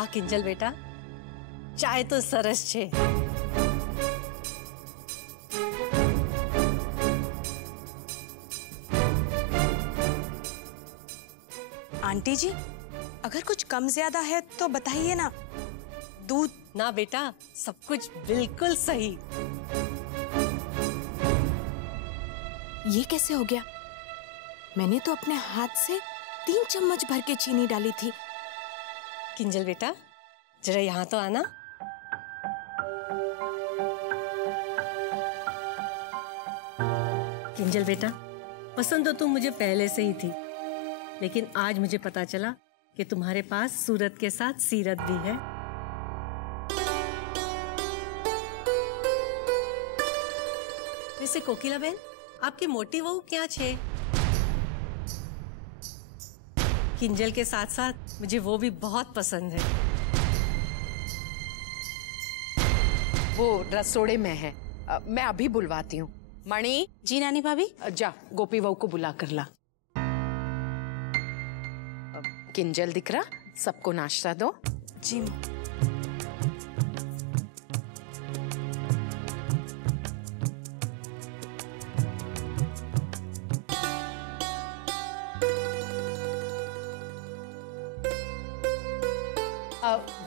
वाह किंजल बेटा, चाय तो सरस छे। आंटी जी, अगर कुछ कम ज्यादा है तो बताइए ना। दूध? ना बेटा, सब कुछ बिल्कुल सही। ये कैसे हो गया? मैंने तो अपने हाथ से 3 चम्मच भर के चीनी डाली थी। किंजल बेटा, जरा यहाँ तो आना। किंजल बेटा, पसंद तो तुम मुझे पहले से ही थी, लेकिन आज मुझे पता चला कि तुम्हारे पास सूरत के साथ सीरत भी है। वैसे कोकिला बहन, आपकी मोटी बहू क्या छे? किंजल के साथ साथ मुझे वो भी बहुत पसंद है। वो रसोड़े में है, मैं अभी बुलवाती हूँ। मणि। जी नानी भाभी। जा गोपी बहू को बुला कर ला। किंजल दिख रहा, सबको नाश्ता दो। जी।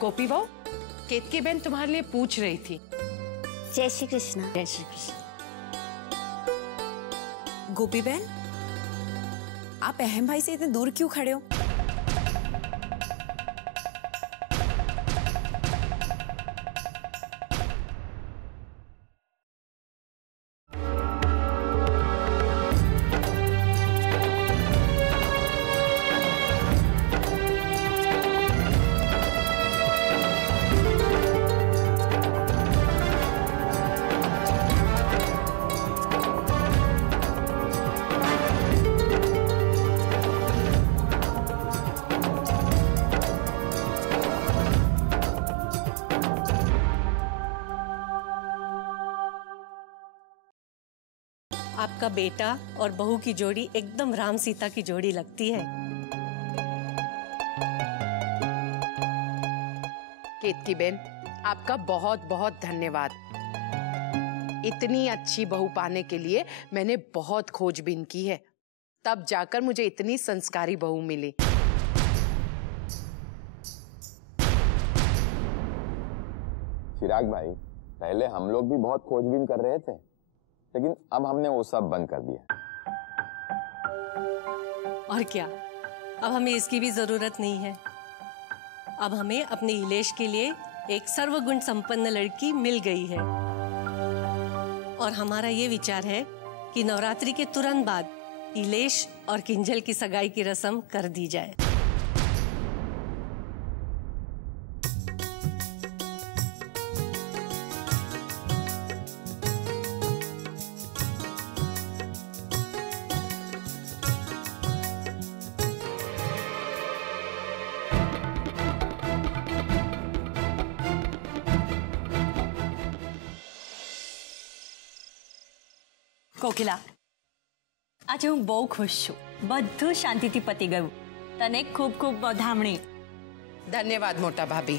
गोपी बहू, केतकी बहन तुम्हारे लिए पूछ रही थी। जय श्री कृष्ण। जय श्री कृष्ण। गोपी बहन, आप अहम भाई से इतने दूर क्यों खड़े हो? आपका बेटा और बहू की जोड़ी एकदम राम सीता की जोड़ी लगती है। केतकी बहन, आपका बहुत बहुत धन्यवाद। इतनी अच्छी बहू पाने के लिए मैंने बहुत खोजबीन की है, तब जाकर मुझे इतनी संस्कारी बहू मिली। चिराग भाई, पहले हम लोग भी बहुत खोजबीन कर रहे थे, लेकिन अब हमने वो सब बंद कर दिया। और क्या, अब हमें इसकी भी जरूरत नहीं है। अब हमें अपने इलेश के लिए एक सर्वगुण संपन्न लड़की मिल गई है, और हमारा ये विचार है कि नवरात्रि के तुरंत बाद इलेश और किंजल की सगाई की रस्म कर दी जाए। કોકિલા, આજે હું બહુ ખુશ છું। બધું શાંતિથી પતી ગયું। તને ખૂબ ખૂબ વધામણી। धन्यवाद मोटा भाभी।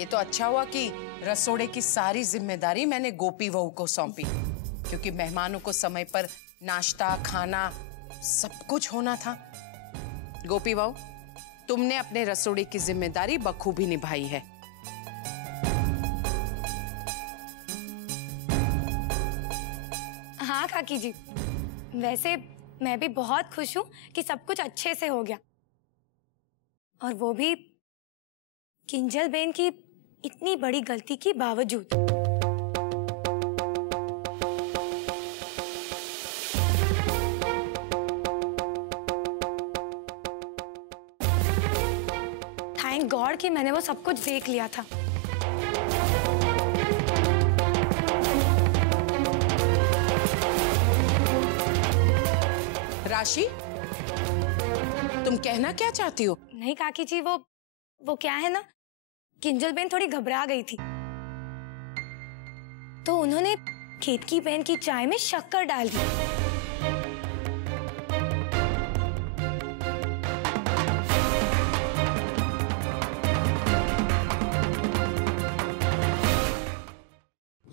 ये तो अच्छा हुआ कि रसोड़े की सारी जिम्मेदारी मैंने गोपी बहू को सौंपी, क्योंकि मेहमानों को समय पर नाश्ता खाना सब कुछ होना था। गोपी बहू, तुमने अपने रसोड़े की जिम्मेदारी बखूबी निभाई है। हाँ काकी जी, वैसे मैं भी बहुत खुश हूँ कि सब कुछ अच्छे से हो गया, और वो भी किंजल बेन की इतनी बड़ी गलती के बावजूद। थैंक गॉड कि मैंने वो सब कुछ देख लिया था। राशि, तुम कहना क्या चाहती हो? नहीं काकी जी, वो क्या है ना, किंजल बेन थोड़ी घबरा गई थी, तो उन्होंने केतकी बहन की चाय में शक्कर डाल दी।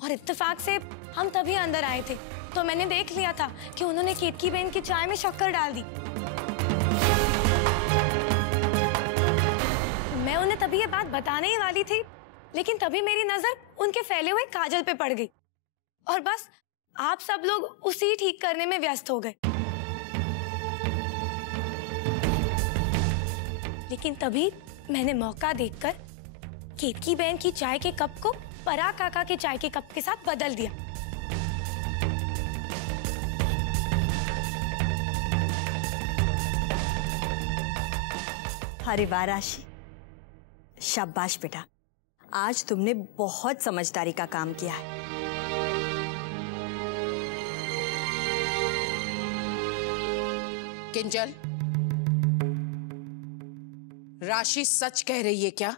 और इत्तेफाक से हम तभी अंदर आए थे तो मैंने देख लिया था कि उन्होंने केतकी बहन की चाय में शक्कर डाल दी। मैं उन्हें तभी ये बात बताने ही वाली थी, लेकिन तभी मेरी नजर उनके फैले हुए काजल पे पड़ गई और बस आप सब लोग उसी ठीक करने में व्यस्त हो गए। लेकिन तभी मैंने मौका देखकर केतकी बहन की चाय के कप को पराग काका के चाय के कप के साथ बदल दिया। अरे वाह राशि, शाबाश बेटा, आज तुमने बहुत समझदारी का काम किया है। किंजल, राशि सच कह रही है क्या?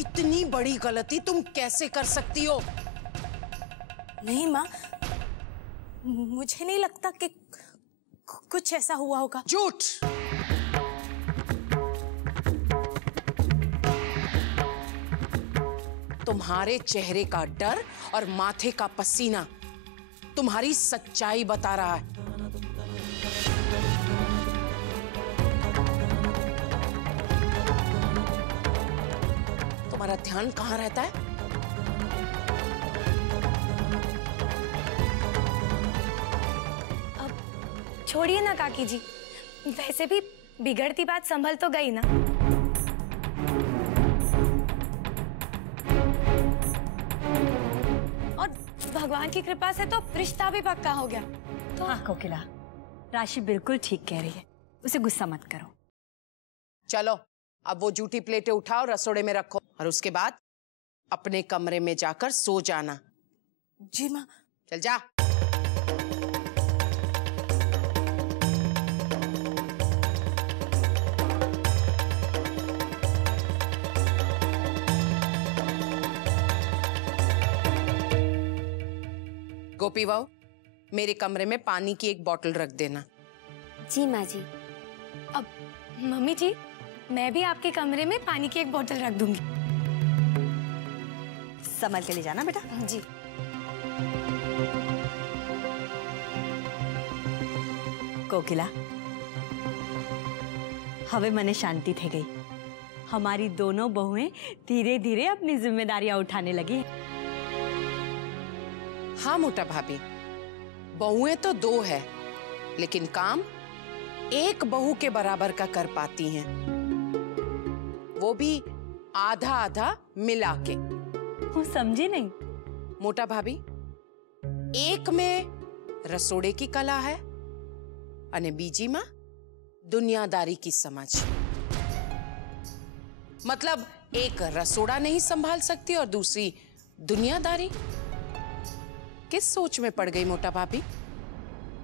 इतनी बड़ी गलती तुम कैसे कर सकती हो? नहीं माँ, मुझे नहीं लगता कि कुछ ऐसा हुआ होगा। झूठ! तुम्हारे चेहरे का डर और माथे का पसीना तुम्हारी सच्चाई बता रहा है। तुम्हारा ध्यान कहाँ रहता है? अब छोड़िए ना काकी जी, वैसे भी बिगड़ती बात संभल तो गई ना। और भगवान की कृपा से तो रिश्ता भी पक्का हो गया। तो हाँ कोकिला, राशि बिल्कुल ठीक कह रही है, उसे गुस्सा मत करो। चलो अब वो जूठी प्लेटें उठाओ, रसोड़े में रखो और उसके बाद अपने कमरे में जाकर सो जाना। जी माँ। चल जा। गोपी बहू, मेरे कमरे में पानी की एक बोतल रख देना। जी माँ जी। अब मम्मी जी, मैं भी आपके कमरे में पानी की एक बोतल रख दूंगी। संभल के ले जाना बेटा। जी। कोकिला, हवे मने शांति थे गई। हमारी दोनों बहुएं धीरे धीरे अपनी जिम्मेदारियां उठाने लगी। हाँ मोटा भाभी, बहुएं तो दो है, लेकिन काम एक बहू के बराबर का कर पाती हैं, वो भी आधा आधा मिला के। वो समझी नहीं। मोटा भाभी, एक में रसोड़े की कला है अने बीजी मां दुनियादारी की समझ। मतलब एक रसोड़ा नहीं संभाल सकती और दूसरी दुनियादारी। किस सोच में पड़ गई मोटा भाभी?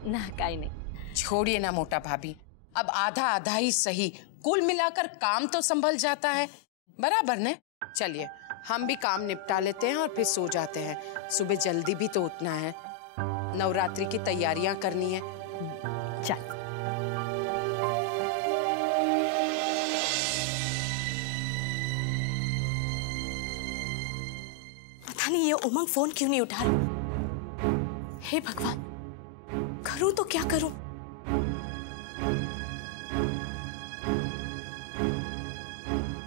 ना काई नहीं। छोड़िए ना मोटा भाभी, अब आधा आधा ही सही, कुल मिलाकर काम तो संभल जाता है, बराबर ने? चलिए हम भी काम निपटा लेते हैं और फिर सो जाते हैं। सुबह जल्दी भी तो उठना है, नवरात्रि की तैयारियां करनी है। चल। पता नहीं ये उमंग फोन क्यों नहीं उठा रहा। हे भगवान, करूं तो क्या करूं?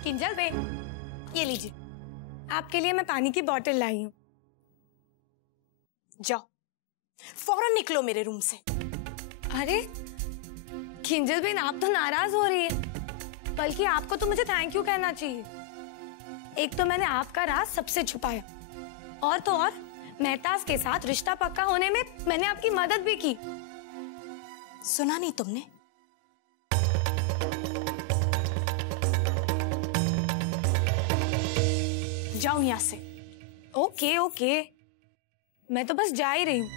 किंजल बे, ये लीजिए, आपके लिए मैं पानी की बोतल लाई हूँ। जाओ, फौरन निकलो मेरे रूम से। अरे किंजल बेन, आप तो नाराज हो रही है, बल्कि आपको तो मुझे थैंक यू कहना चाहिए। एक तो मैंने आपका राज सबसे छुपाया, और तो और मेहताज के साथ रिश्ता पक्का होने में मैंने आपकी मदद भी की। सुना नहीं तुमने? जाओ यहां से। ओके ओके, मैं तो बस जा ही रही हूँ।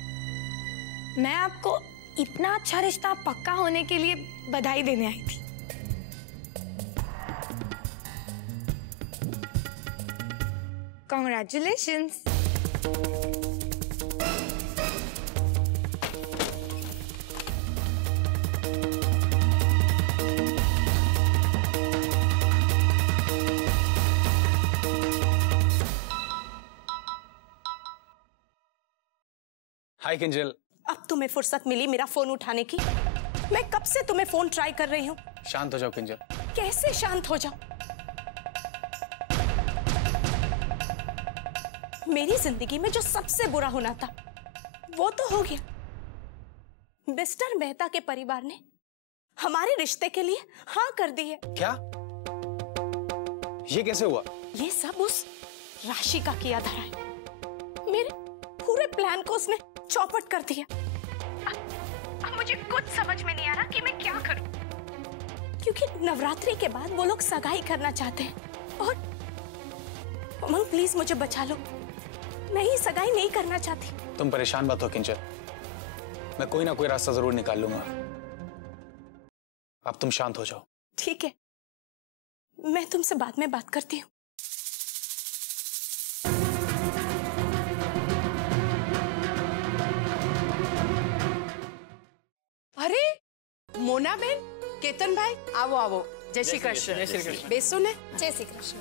मैं आपको इतना अच्छा रिश्ता पक्का होने के लिए बधाई देने आई थी। Congratulations! हाय किंजल। अब तुम्हें फुर्सत मिली मेरा फोन उठाने की? मैं कब से तुम्हें फोन ट्राई कर रही हूँ। शांत हो जाओ किंजल। कैसे शांत हो जाऊं? मेरी जिंदगी में जो सबसे बुरा होना था वो तो हो गया। मिस्टर मेहता के परिवार ने हमारे रिश्ते के लिए हाँ कर दी है। क्या? ये कैसे हुआ? ये सब उस राशि का किया धरा है। मेरे पूरे प्लान को उसने चौपट कर दिया। अब मुझे कुछ समझ में नहीं आ रहा कि मैं क्या करूं। क्योंकि नवरात्रि के बाद वो लोग सगाई करना चाहते हैं और उमंग प्लीज मुझे बचा लो। मैं ये सगाई नहीं करना चाहती। तुम परेशान मत हो किंजल, मैं कोई ना कोई रास्ता जरूर निकाल लूंगा। अब तुम शांत हो जाओ। ठीक है, मैं तुमसे बाद में बात करती हूँ। अरे मोना बहन, केतन भाई, आओ आओ। जय श्री कृष्ण। जय श्री कृष्ण। बेसुन है? जय श्री कृष्ण।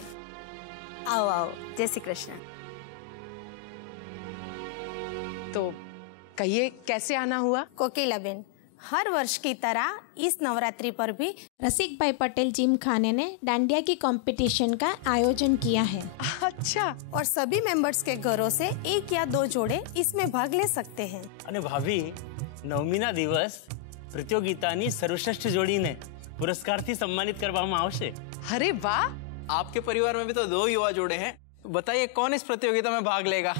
आओ आओ, जय श्री कृष्ण। तो कहिए कैसे आना हुआ? कोकिलाबेन, हर वर्ष की तरह इस नवरात्रि पर भी रसिक भाई पटेल जिम खाने ने डांडिया की कंपटीशन का आयोजन किया है। अच्छा। और सभी मेंबर्स के घरों से 1 या 2 जोड़े इसमें भाग ले सकते हैं। અને ભાભી નવમીના દિવસ પ્રતિયોગિતાની સર્વશ્રેષ્ઠ જોડીને પુરસ્કારથી સન્માનિત કરવામાં આવશે। अरे वाह। आपके परिवार में भी तो 2 युवा जोड़े हैं, बताइए कौन इस प्रतियोगिता में भाग लेगा?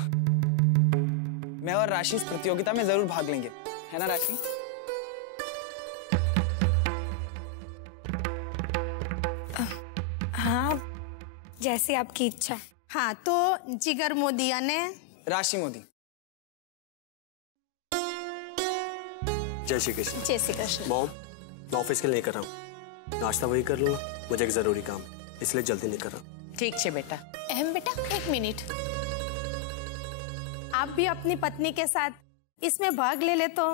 मैं और राशि इस प्रतियोगिता में जरूर भाग लेंगे, है ना राशि? हाँ, जैसे आपकी इच्छा। हाँ, तो जिगर मोदिया ने राशि मोदी। जय श्री कृष्ण। जय श्री कृष्ण। मॉम, मैं ऑफिस के लिए कर रहा हूँ, नाश्ता वही कर लूंगा, मुझे एक जरूरी काम इसलिए जल्दी नहीं कर रहा। ठीक है बेटा। अहम बेटा, 1 मिनट। आप भी अपनी पत्नी के साथ इसमें भाग ले तो।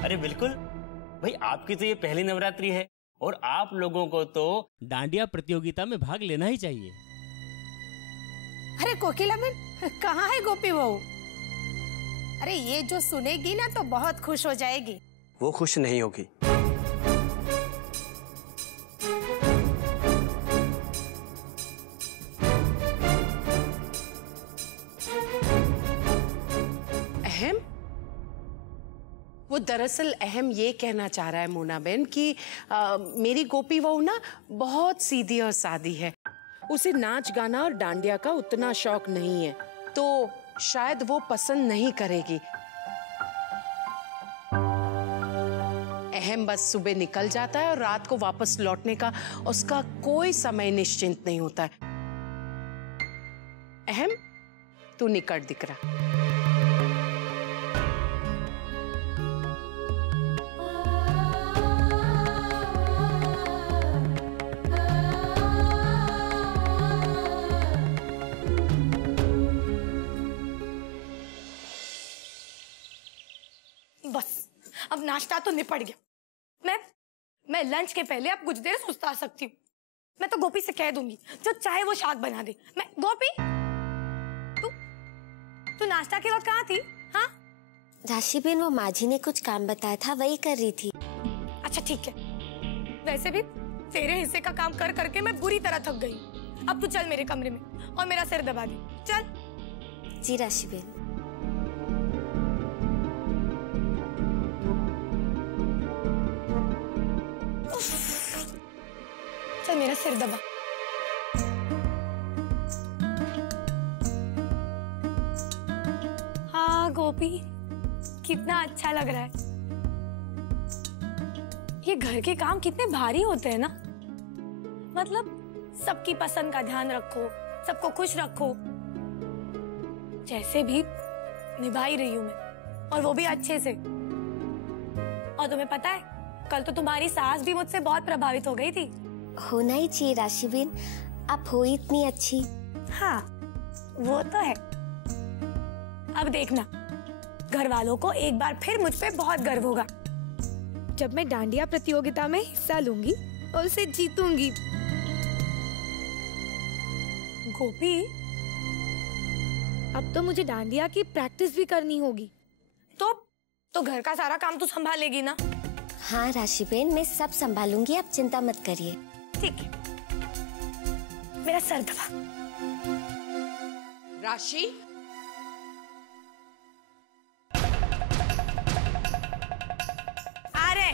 अरे बिल्कुल भाई, आपकी तो ये पहली नवरात्रि है और आप लोगों को तो डांडिया प्रतियोगिता में भाग लेना ही चाहिए। अरे कोकिलाबेन, कहाँ है गोपी बहू? अरे ये जो सुनेगी ना तो बहुत खुश हो जाएगी। वो खुश नहीं होगी। अहम? वो दरअसल अहम ये कहना चाह रहा है मोना बहन कि मेरी गोपी बहू ना बहुत सीधी और सादी है। उसे नाच गाना और डांडिया का उतना शौक नहीं है, तो शायद वो पसंद नहीं करेगी। अहम बस सुबह निकल जाता है और रात को वापस लौटने का उसका कोई समय निश्चिंत नहीं होता है। अहम, तू निकट दिख रहा। बस, अब नाश्ता तो निपट गया। मैं लंच के पहले अब कुछ देर सुस्ता सकती हूँ। मैं तो गोपी से कह दूंगी जो चाहे वो शाक बना दे। मैं गोपी, तू नाश्ता के वक्त कहाँ थी? हाँ राशि बेन, वो माझी ने कुछ काम बताया था, वही कर रही थी। अच्छा ठीक है। वैसे भी तेरे हिस्से का काम कर करके मैं बुरी तरह थक गई। अब तू चल मेरे कमरे में और मेरा सिर दबा दे। चल। जी राशि बेन। चल मेरा सिर दबा। हाँ गोपी, कितना अच्छा लग रहा है। ये घर के काम कितने भारी होते हैं ना। मतलब सबकी पसंद का ध्यान रखो, सबको खुश रखो। जैसे भी निभा ही रही हूं मैं, और वो भी अच्छे से। और तुम्हें पता है, कल तो तुम्हारी सास भी मुझसे बहुत प्रभावित हो गई थी। होना ही चाहिए राशि बेन, आप हो इतनी अच्छी। हाँ, वो तो है। अब देखना, घर वालों को एक बार फिर मुझ पे बहुत गर्व होगा जब मैं डांडिया प्रतियोगिता में हिस्सा लूंगी और उसे जीतूंगी। गोपी, अब तो मुझे डांडिया की प्रैक्टिस भी करनी होगी। तो घर का सारा काम तो संभालेगी ना? हाँ राशि बहन, मैं सब संभालूंगी, आप चिंता मत करिए। ठीक है, मेरा सर दबा। राशि, आ रहे।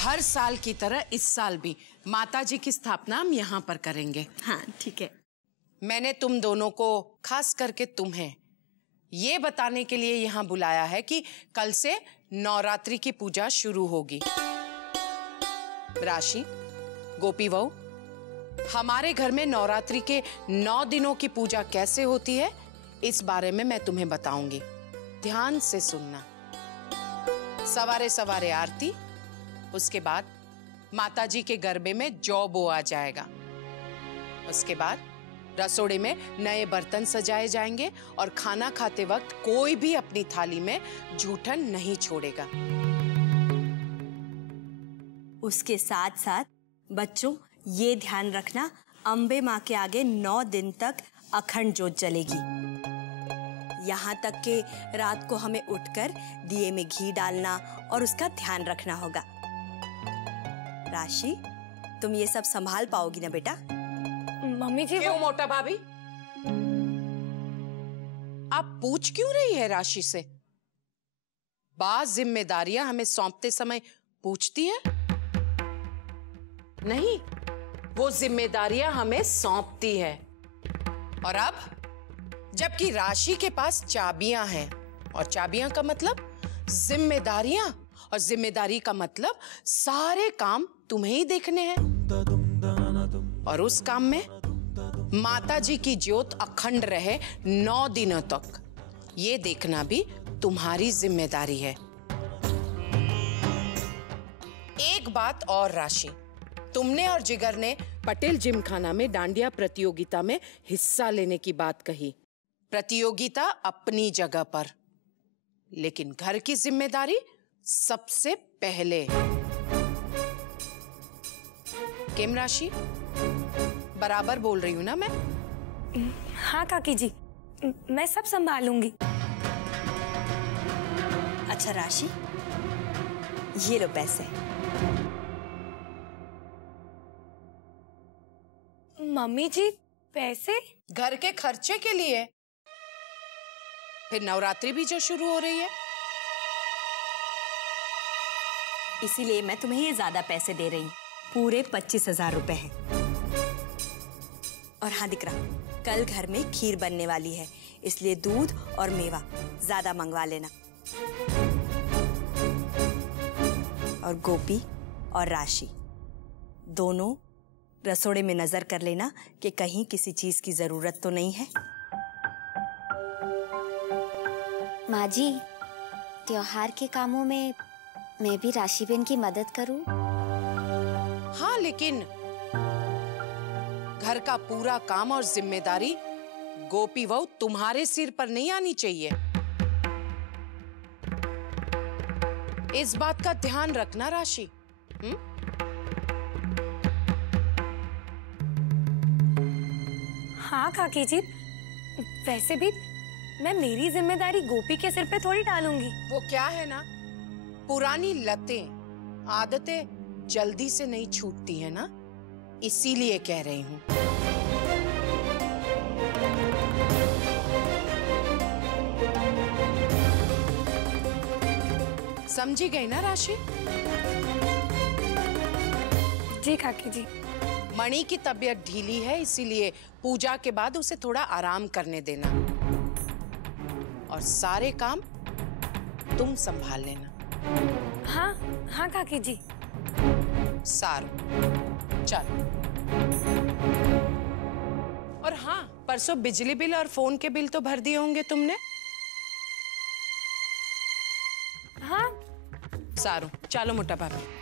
हर साल की तरह इस साल भी माता जी की स्थापना हम यहाँ पर करेंगे। हाँ ठीक है। मैंने तुम दोनों को, खास करके तुम्हें, ये बताने के लिए यहाँ बुलाया है कि कल से नवरात्रि की पूजा शुरू होगी। राशि, गोपी बहू, हमारे घर में नवरात्रि के 9 दिनों की पूजा कैसे होती है, इस बारे में मैं तुम्हें बताऊंगी। ध्यान से सुनना। सवारे सवारे आरती, उसके बाद माता जी के गरबे में जौ बोआ जाएगा। उसके बाद रसोड़े में नए बर्तन सजाए जाएंगे और खाना खाते वक्त कोई भी अपनी थाली में जूठन नहीं छोड़ेगा। उसके साथ साथ बच्चों ये ध्यान रखना, अम्बे माँ के आगे 9 दिन तक अखंड जोत जलेगी। यहाँ तक कि रात को हमें उठकर दिए में घी डालना और उसका ध्यान रखना होगा। राशि, तुम ये सब संभाल पाओगी ना बेटा? मम्मी जी, क्यों मोटा भाभी? आप पूछ क्यों रही है राशि से? बात जिम्मेदारियां हमें सौंपते समय पूछती है? नहीं, वो जिम्मेदारियां हमें सौंपती है। और अब जबकि राशि के पास चाबियां हैं, और चाबियां का मतलब जिम्मेदारियां, और जिम्मेदारी का मतलब सारे काम तुम्हें ही देखने हैं। और उस काम में माता जी की ज्योत अखंड रहे 9 दिनों तक, ये देखना भी तुम्हारी जिम्मेदारी है। एक बात और राशि, तुमने और जिगर ने पटेल जिमखाना में डांडिया प्रतियोगिता में हिस्सा लेने की बात कही। प्रतियोगिता अपनी जगह पर, लेकिन घर की जिम्मेदारी सबसे पहले। केम राशि, बराबर बोल रही हूँ ना मैं? हाँ काकी जी, मैं सब संभालूंगी। अच्छा राशि, ये लो पैसे। मम्मी जी, पैसे? घर के खर्चे के लिए, फिर नवरात्रि भी जो शुरू हो रही है। इसीलिए मैं तुम्हें ये ज्यादा पैसे दे रही हूँ, पूरे 25,000 रुपए हैं। और हाँ दिकरा, कल घर में खीर बनने वाली है, इसलिए दूध और मेवा ज्यादा मंगवा लेना। और गोपी और राशि दोनों रसोड़े में नजर कर लेना कि कहीं किसी चीज की जरूरत तो नहीं है। माँ जी, त्योहार के कामों में मैं भी राशि बहन की मदद करूं? हाँ, लेकिन घर का पूरा काम और जिम्मेदारी गोपी बहू तुम्हारे सिर पर नहीं आनी चाहिए। इस बात का ध्यान रखना राशि। हाँ काकी जी, वैसे भी मैं मेरी जिम्मेदारी गोपी के सिर पे थोड़ी डालूंगी। वो क्या है ना, पुरानी लतें, आदतें जल्दी से नहीं छूटती है ना, इसीलिए कह रही हूँ। समझी गई ना राशि? जी काकी जी। मणि की तबीयत ढीली है, इसीलिए पूजा के बाद उसे थोड़ा आराम करने देना, और सारे काम तुम संभाल लेना। हाँ हाँ काकी जी। सारू, चल। और हाँ, परसों बिजली बिल और फोन के बिल तो भर दिए होंगे तुमने? हाँ। सारू, चलो मोटा भाभी।